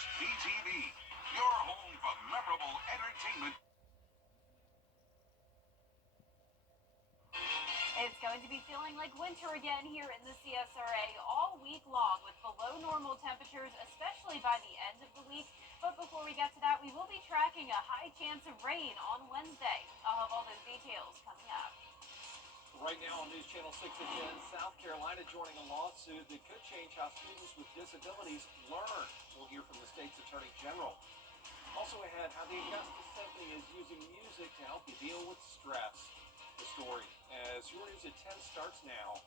WJBF your home for memorable entertainment. It's going to be feeling like winter again here in the CSRA all week long with below normal temperatures, especially by the end of the week. But before we get to that, we will be tracking a high chance of rain on Wednesday. I'll have all those details coming up. Right now on News Channel 6 at 10, South Carolina joining a lawsuit that could change how students with disabilities learn. We'll hear from the state's attorney general. Also ahead, how the Augusta Symphony is using music to help you deal with stress. The story as your news at 10 starts now.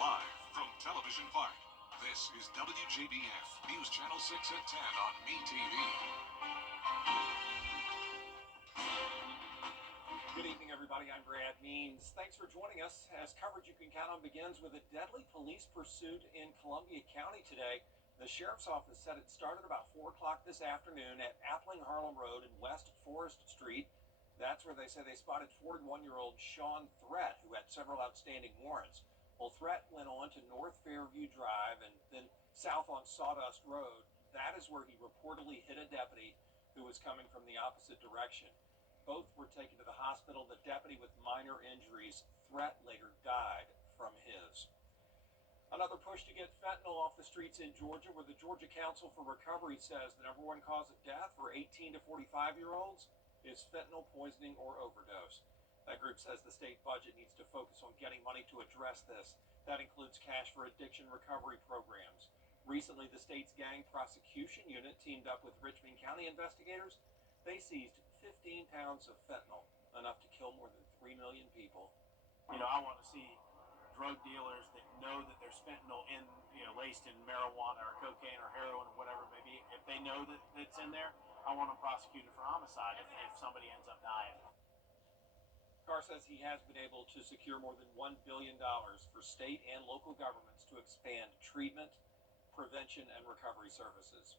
Live from Television Park, this is WJBF News Channel 6 at 10 on MeTV. Good evening, everybody. I'm Brad Means. Thanks for joining us as coverage you can count on begins with a deadly police pursuit in Columbia County today. The sheriff's office said it started about 4 o'clock this afternoon at Appling Harlem Road and West Forest Street. That's where they say they spotted 41-year-old Sean Threat, who had several outstanding warrants. Well, Threat went on to North Fairview Drive and then south on Sawdust Road. That is where he reportedly hit a deputy who was coming from the opposite direction. Both were taken to the hospital. The deputy with minor injuries. Threat later died from his. Another push to get fentanyl off the streets in Georgia, where the Georgia Council for Recovery says the number one cause of death for 18 to 45-year-olds is fentanyl poisoning or overdose. That group says the state budget needs to focus on getting money to address this. That includes cash for addiction recovery programs. Recently, the state's gang prosecution unit teamed up with Richmond County investigators. They seized 15 pounds of fentanyl, enough to kill more than 3 million people. You know, I want to see drug dealers that know that there's fentanyl in, laced in marijuana or cocaine or heroin or whatever it may be. If they know that it's in there, I want them prosecuted for homicide if somebody ends up dying. Carr says he has been able to secure more than $1 billion for state and local governments to expand treatment, prevention, and recovery services.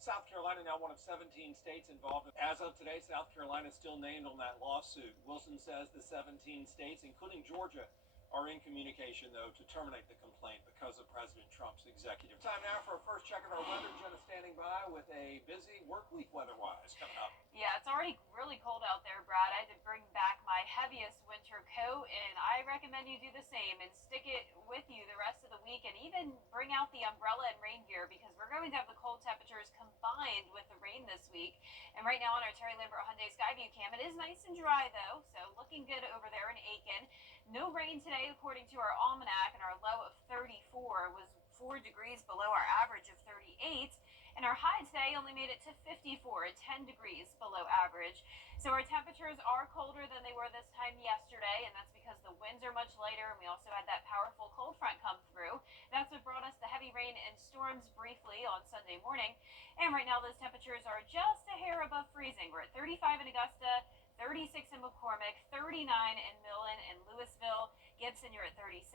South Carolina now one of 17 states involved. As of today, South Carolina is still named on that lawsuit. Wilson says the 17 states, including Georgia, are in communication, though, to terminate the complaint because of President Trump's executive. Time now for a first check of our weather. Jenna standing by with a busy work week weather-wise coming up. Yeah, it's already really cold out there, Brad. I had to bring back my heaviest winter coat, and I recommend you do the same and stick it with you the rest of the week, and even bring out the umbrella and rain gear because we're going to have the cold temperatures combined with the rain this week. And right now on our Terry Lambert Hyundai Skyview cam, it is nice and dry, though, so looking good over there in Aiken. No rain today, according to our almanac, and our low of 34 was 4 degrees below our average of 38. And our high today only made it to 54, 10 degrees below average. So our temperatures are colder than they were this time yesterday, and that's because the winds are much lighter, and we also had that powerful cold front come through. That's what brought us the heavy rain and storms briefly on Sunday morning. And right now those temperatures are just a hair above freezing. We're at 35 in Augusta, 36 in McCormick, 39 in Millen and Louisville. Gibson, you're at 37.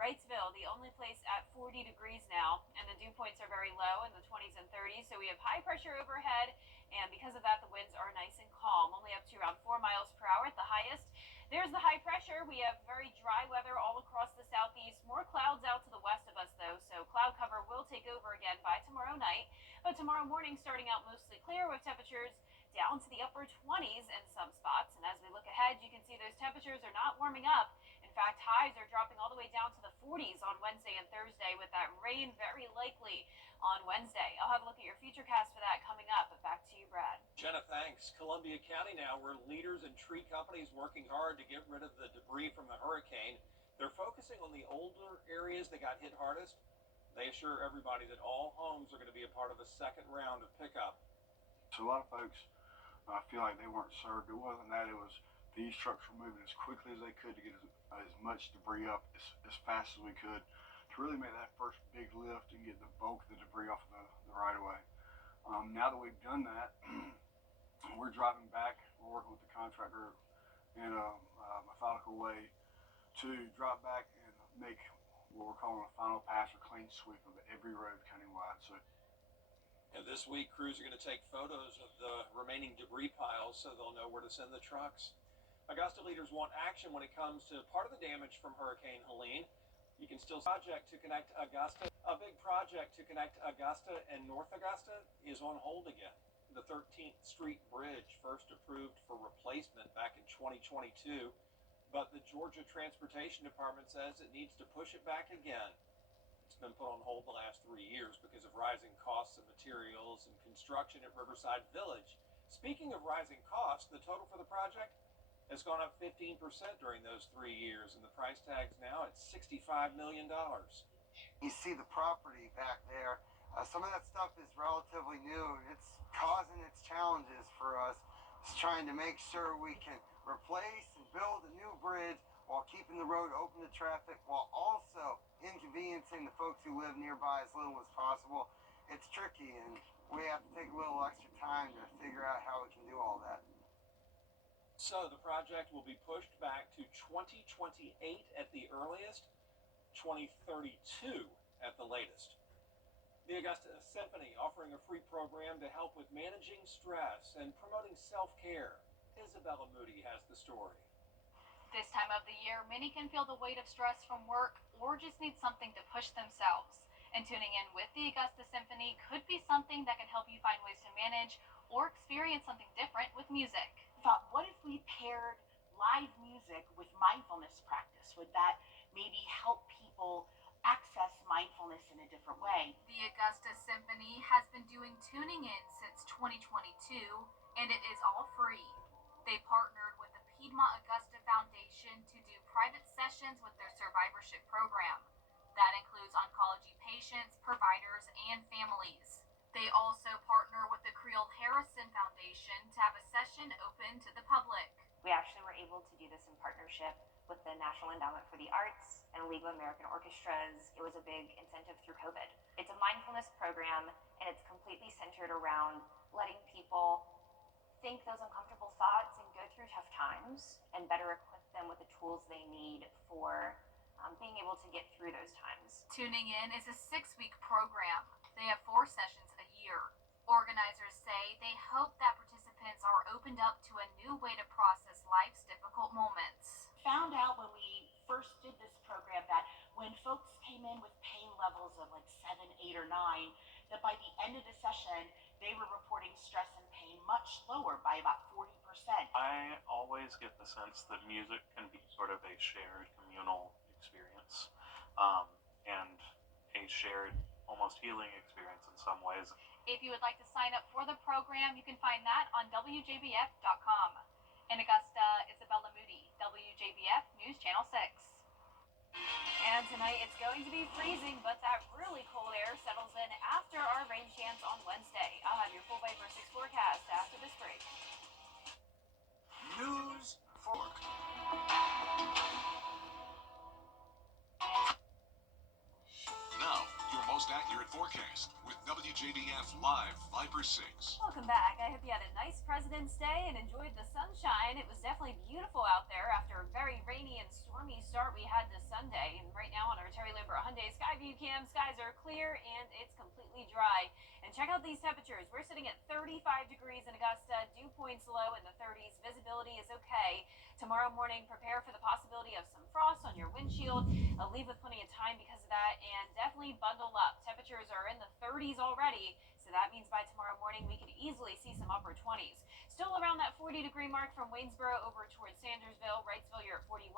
Wrightsville, the only place at 40 degrees now, and the dew points are very low in the 20s and 30s, so we have high pressure overhead, and because of that, the winds are nice and calm, only up to around 4 miles per hour at the highest. There's the high pressure. We have very dry weather all across the southeast. More clouds out to the west of us, though, so cloud cover will take over again by tomorrow night, but tomorrow morning starting out mostly clear with temperatures down to the upper 20s in some spots, and as we look ahead, you can see those temperatures are not warming up. In fact, highs are dropping all the way down to the 40s on Wednesday and Thursday with that rain very likely on Wednesday. I'll have a look at your futurecast for that coming up, but back to you, Brad. Jenna, thanks. Columbia County now, where leaders and tree companies working hard to get rid of the debris from the hurricane. They're focusing on the older areas that got hit hardest. They assure everybody that all homes are going to be a part of a second round of pickup. So a lot of folks feel like they weren't served. It wasn't that. It was these trucks were moving as quickly as they could to get as much debris up as fast as we could to really make that first big lift and get the bulk of the debris off of the right-of-way. Now that we've done that, we're driving back. We're working with the contractor in a methodical way to drop back and make what we're calling a final pass or clean sweep of every road countywide. So. And this week, crews are going to take photos of the remaining debris piles so they'll know where to send the trucks. Augusta leaders want action when it comes to part of the damage from Hurricane Helene. You can still project to connect Augusta. A A big project to connect Augusta and North Augusta is on hold again. The 13th Street Bridge, first approved for replacement back in 2022, but the Georgia Transportation Department says it needs to push it back again. It's been put on hold the last 3 years because of rising costs of materials and construction at Riverside Village. Speaking of rising costs, the total for the project has gone up 15% during those 3 years, and the price tag's now at $65 million. You see the property back there. Some of that stuff is relatively new. It's causing its challenges for us. It's trying to make sure we can replace and build a new bridge while keeping the road open to traffic, while also inconveniencing the folks who live nearby as little as possible. It's tricky, and we have to take a little extra time to figure out how we can do all that. So the project will be pushed back to 2028 at the earliest, 2032 at the latest. The Augusta Symphony offering a free program to help with managing stress and promoting self-care. Isabella Moody has the story. This time of the year, many can feel the weight of stress from work or just need something to push themselves. And tuning in with the Augusta Symphony could be something that can help you find ways to manage or experience something different with music. Thought, what if we paired live music with mindfulness practice? Would that maybe help people access mindfulness in a different way? The Augusta Symphony has been doing tuning in since 2022, and it is all free. They partnered with the Piedmont Augusta Foundation to do private sessions with their survivorship program. That includes oncology patients, providers, and families. They also partner with the Creel Harrison Foundation to have a session open to the public. We actually were able to do this in partnership with the National Endowment for the Arts and League of American Orchestras. It was a big incentive through COVID. It's a mindfulness program, and it's completely centered around letting people think those uncomfortable thoughts and go through tough times and better equip them with the tools they need for being able to get through those times. Tuning in is a 6-week program. They have 4 sessions a year. Organizers say they hope that participants are opened up to a new way to process life's difficult moments. Found out when we first did this program that when folks came in with pain levels of like 7, 8, or 9, that by the end of the session, they were reporting stress and pain much lower by about 40%. I always get the sense that music can be sort of a shared communal experience, and a shared, almost healing experience in some ways. If you would like to sign up for the program, you can find that on WJBF.com. In Augusta, Isabella Moody, WJBF News Channel 6. And tonight it's going to be freezing, but that really cold air settles in after our rain chance on Wednesday. I'll have your full Viper 6 forecast after this break. News Fork. Now, your most accurate forecast with WJBF Live Viper 6. Welcome back. I hope you had a nice President's Day and enjoyed the sunshine. It was definitely beautiful out there after a very rainy and stormy start we had this Sunday. And right now on our Terry Lambert Hyundai Skyview cam, skies are clear and it's completely dry. And check out these temperatures. We're sitting at 35 degrees in Augusta, dew points low in the 30s. Visibility is okay. Tomorrow morning, prepare for the possibility of some frost on your windshield. Leave with plenty of time because of that, and definitely bundle up. Temperatures are in the 30s already, so that means by tomorrow morning we could easily see some upper 20s. Still around that 40-degree mark from Waynesboro over towards Sandersville. Wrightsville, you're at 41,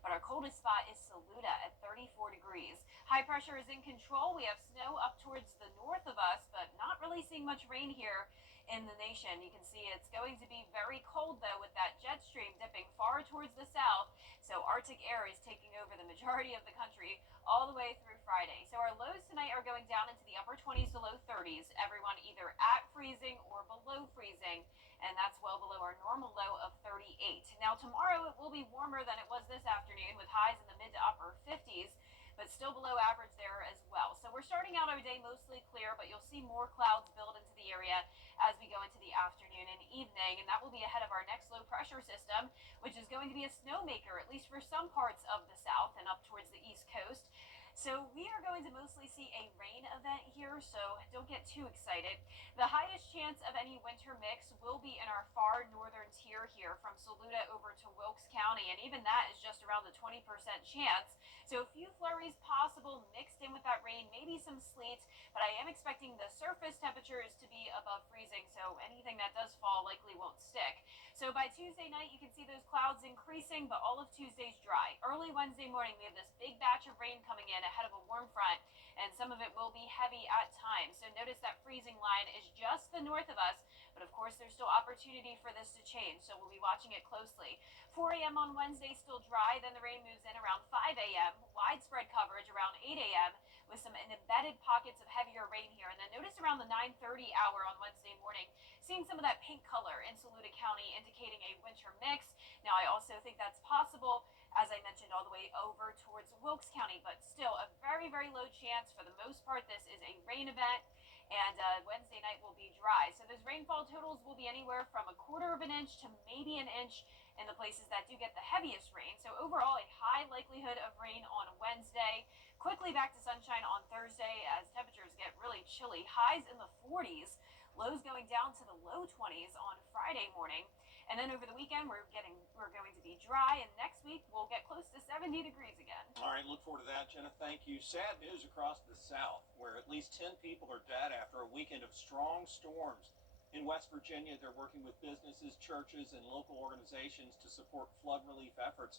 but our coldest spot is Saluda at 34 degrees. High pressure is in control. We have snow up towards the north of us, but not really seeing much rain here in the nation. You can see it's going to be very cold though, with that jet stream dipping far towards the south. So Arctic air is taking over the majority of the country all the way through Friday. So our lows tonight are going down into the upper 20s to low 30s. Everyone either at freezing or below freezing, and that's well below our normal low of 38. Now tomorrow it will be warmer than it was this afternoon, with highs in the mid to upper 50s, but still below average there as well. So we're starting out our day mostly clear, but you'll see more clouds build into the area as we go into the afternoon and evening, and that will be ahead of our next low pressure system, which is going to be a snowmaker, at least for some parts of the south and up towards the east coast. So we are going to mostly see a rain event here, so don't get too excited. The highest chance of any winter mix will be in our far northern tier here from Saluda over to Wilkes County, and even that is just around the 20% chance. So a few flurries possible mixed in with that rain, maybe some some sleet, but I am expecting the surface temperatures to be above freezing, so anything that does fall likely won't stick. So by Tuesday night, you can see those clouds increasing, but all of Tuesday's dry. Early Wednesday morning, we have this big batch of rain coming in ahead of a warm front, and some of it will be heavy at times. So notice that freezing line is just the north of us, but of course there's still opportunity for this to change, so we'll be watching it closely. 4 a.m. on Wednesday, still dry, then the rain moves in around 5 a.m., widespread coverage around 8 a.m., with some embedded pockets of heavier rain here. And then notice around the 9:30 hour on Wednesday morning, seeing some of that pink color in Saluda County, indicating a winter mix. Now, I also think that's possible, as I mentioned, all the way over towards Wilkes County, but still a very, very low chance. For the most part, this is a rain event, and Wednesday night will be dry. So those rainfall totals will be anywhere from 1/4 of an inch to maybe an inch in the places that do get the heaviest rain. So overall, a high likelihood of rain on Wednesday. Quickly back to sunshine on Thursday as temperatures get really chilly. Highs in the 40s, lows going down to the low 20s on Friday morning. And then over the weekend, we're going to be dry, and next week we'll get close to 70 degrees again. All right, look forward to that, Jenna. Thank you. Sad news across the South, where at least 10 people are dead after a weekend of strong storms. In West Virginia, they're working with businesses, churches, and local organizations to support flood relief efforts.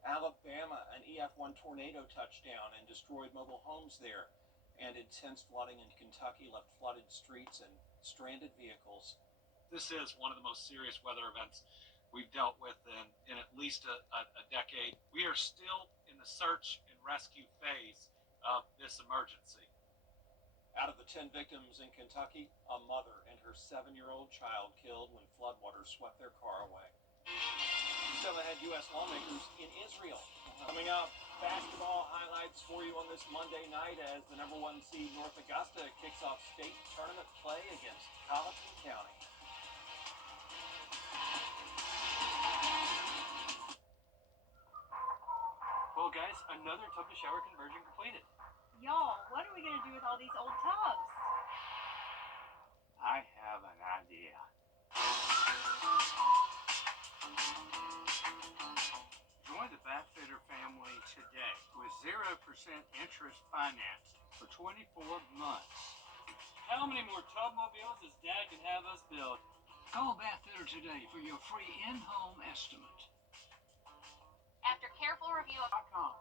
Alabama, an EF1 tornado touched down and destroyed mobile homes there. And intense flooding in Kentucky left flooded streets and stranded vehicles. This is one of the most serious weather events we've dealt with in at least a decade. We are still in the search and rescue phase of this emergency. Out of the 10 victims in Kentucky, a mother and her 7-year-old child killed when floodwaters swept their car away. Still ahead, U.S. lawmakers in Israel. Coming up, basketball highlights for you on this Monday night as the number 1 seed North Augusta kicks off state tournament play against Colleton County. Well, guys, another tub to shower conversion completed. Y'all, what are we going to do with all these old tubs? I have an idea. Join the Bathfitter family today with 0% interest financing for 24 months. How many more tubmobiles does Dad can have us build? Call Bathfitter today for your free in-home estimate. After careful review of .com.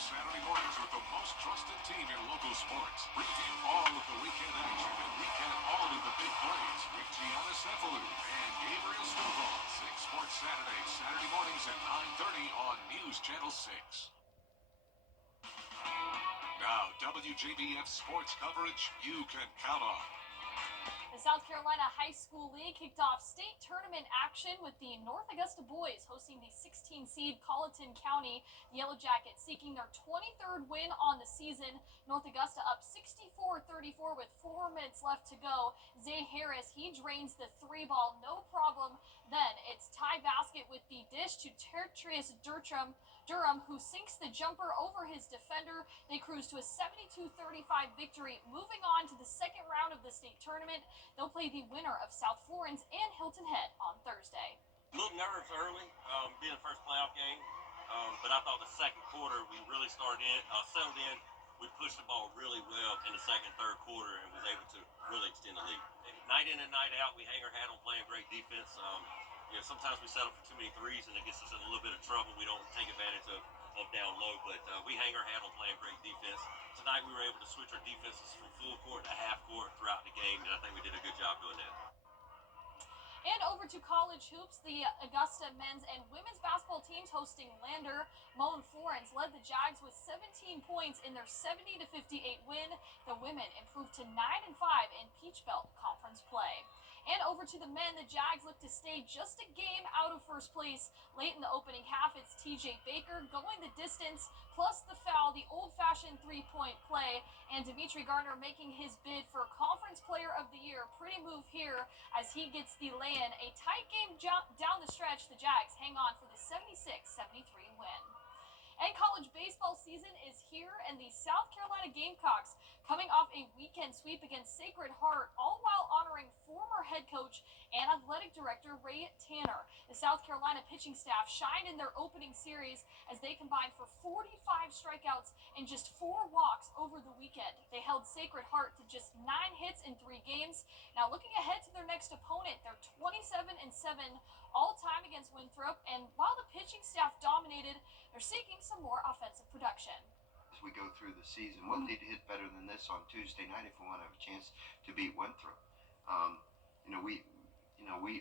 Saturday mornings with the most trusted team in local sports. Review all of the weekend action and recap all of the big plays with Gianna Cephalou and Gabriel Stovall. 6 Sports Saturday, Saturday mornings at 9:30 on News Channel 6. Now, WJBF sports coverage you can count on. The South Carolina High School League kicked off state tournament action with the North Augusta boys hosting the 16 seed Colleton County. The Yellow Jackets seeking their 23rd win on the season. North Augusta up 64-34 with 4 minutes left to go. Zay Harris, he drains the 3-ball, no problem. Then it's Ty Basket with the dish to Tertius Durham, who sinks the jumper over his defender. They cruise to a 72-35 victory. Moving on to the second round of the state tournament, they'll play the winner of South Florence and Hilton Head on Thursday. A little nervous early, being the first playoff game, but I thought the second quarter we really settled in. We pushed the ball really well in the second, third quarter, and was able to really extend the lead. Night in and night out, we hang our hat on playing great defense. Sometimes we settle for too many threes, and it gets us in a little bit of trouble. We don't take advantage of down low, but we hang our hat on playing great defense. Tonight we were able to switch our defenses from full court to half court throughout the game, and I think we did a good job doing that. And over to college hoops, the Augusta men's and women's basketball teams hosting Lander. Moan Florence led the Jags with 17 points in their 70-58 win. The women improved to 9-5 in Peach Belt Conference play. And over to the men, the Jags look to stay just a game out of first place. Late in the opening half, it's TJ Baker going the distance, plus the foul, the old-fashioned three-point play, and Dimitri Garner making his bid for Conference Player of the Year. Pretty move here as he gets the lay-in. A tight game down the stretch. The Jags hang on for the 76-73 win. And college baseball season is here, and the South Carolina Gamecocks coming off a weekend sweep against Sacred Heart, all while honoring former head coach and athletic director Ray Tanner. The South Carolina pitching staff shined in their opening series as they combined for 45 strikeouts and just 4 walks over the weekend. They held Sacred Heart to just 9 hits in 3 games. Now looking ahead to their next opponent, they're 27-7 all-time against Winthrop, and while the pitching staff dominated, they're seeking some more offensive production. As we go through the season, we'll need to hit better than this on Tuesday night if we want to have a chance to beat Winthrop.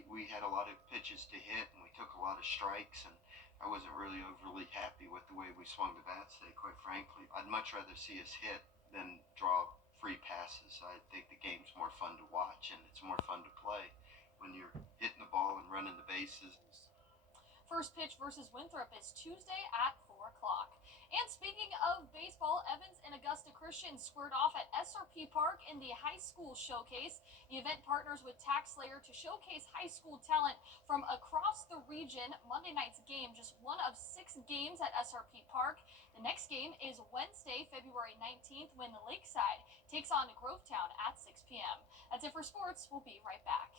We had a lot of pitches to hit, and we took a lot of strikes, and I wasn't really overly happy with the way we swung the bat today, quite frankly. I'd much rather see us hit than draw free passes. I think the game's more fun to watch, and it's more fun to play when you're hitting the ball and running the bases. First pitch versus Winthrop is Tuesday at 4 o'clock. And speaking of baseball, Evans and Augusta Christian squared off at SRP Park in the high school showcase. The event partners with TaxSlayer to showcase high school talent from across the region. Monday night's game, just one of 6 games at SRP Park. The next game is Wednesday, February 19th, when Lakeside takes on Grovetown at 6 p.m. That's it for sports. We'll be right back.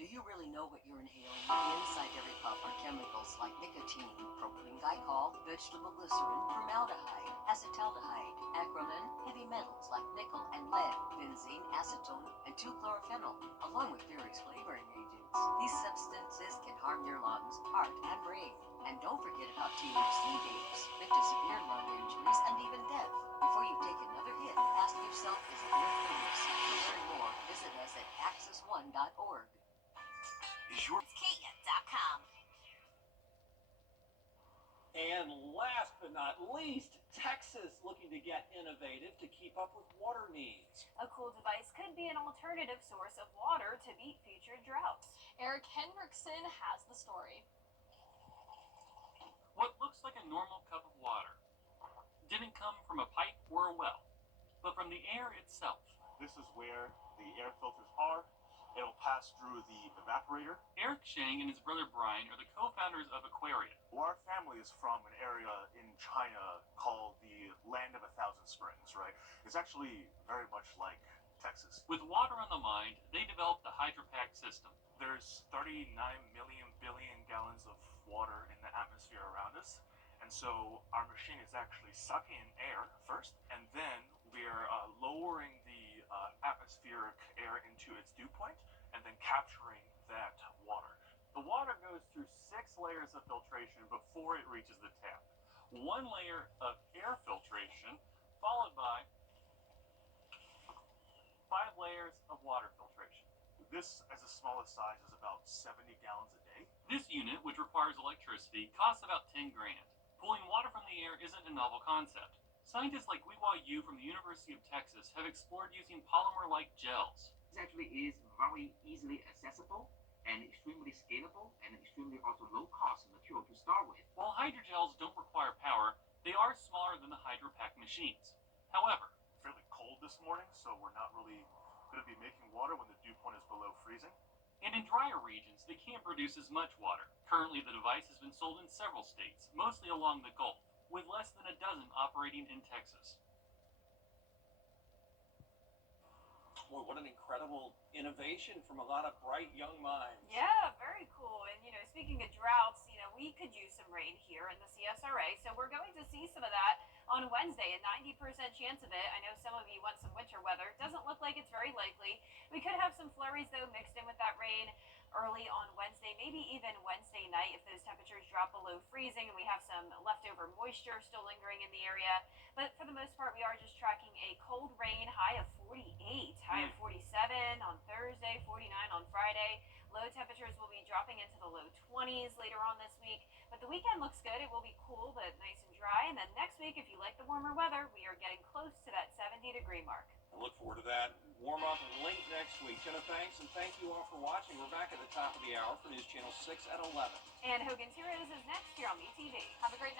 Do you really know what you're inhaling? Inside every puff are chemicals like nicotine, propylene glycol, vegetable glycerin, formaldehyde, acetaldehyde, acrolein, heavy metals like nickel and lead, benzene, acetone, and 2-chlorophenol, along with various flavoring agents. These substances can harm your lungs, heart, and brain. And don't forget about THC vapes, linked to severe lung injuries and even death. Before you take another hit, ask yourself, is it worth the risk? To learn more, visit us at axis1.org. Kia.com. And last but not least, Texas looking to get innovative to keep up with water needs. A cool device could be an alternative source of water to beat future droughts. Eric Hendrickson has the story. What looks like a normal cup of water didn't come from a pipe or a well, but from the air itself. This is where the air filters are. It'll pass through the evaporator. Eric Shang and his brother Brian are the co-founders of Aquaria. Well, our family is from an area in China called the Land of 1,000 Springs, right? It's actually very much like Texas. With water on the mind, they developed the HydroPack system. There's 39 billion gallons of water in the atmosphere around us. And so our machine is actually sucking in air first, and then we're lowering the atmospheric air into its dew point, and then capturing that water. The water goes through 6 layers of filtration before it reaches the tap. 1 layer of air filtration, followed by 5 layers of water filtration. This, as the smallest size, is about 70 gallons a day. This unit, which requires electricity, costs about $10 grand. Pulling water from the air isn't a novel concept. Scientists like Weihua Yu from the University of Texas have explored using polymer-like gels. This actually is very easily accessible and extremely scalable and extremely also low-cost material to start with. While hydrogels don't require power, they are smaller than the HydroPack machines. However, fairly cold this morning, so we're not really going to be making water when the dew point is below freezing. And in drier regions, they can't produce as much water. Currently, the device has been sold in several states, mostly along the Gulf, with less than a dozen operating in Texas. Boy, what an incredible innovation from a lot of bright young minds. Yeah, very cool. And, speaking of droughts, we could use some rain here in the CSRA. So we're going to see some of that on Wednesday, a 90% chance of it. I know some of you want some winter weather. Doesn't look like it's very likely. We could have some flurries, though, mixed in with that rain early on Wednesday, maybe even Wednesday night if those temperatures drop below freezing and we have some leftover moisture still lingering in the area. But for the most part, we are just tracking a cold rain high of 48, high of 47 on Thursday, 49 on Friday. Low temperatures will be dropping into the low 20s later on this week. But the weekend looks good. It will be cool, but nice and dry. And then next week, if you like the warmer weather, we are getting close to that 70-degree mark. I look forward to that. Warm up late next week. top of the hour for News Channel 6 at 11. And Hogan's Heroes is next here on BTV. Have a great night.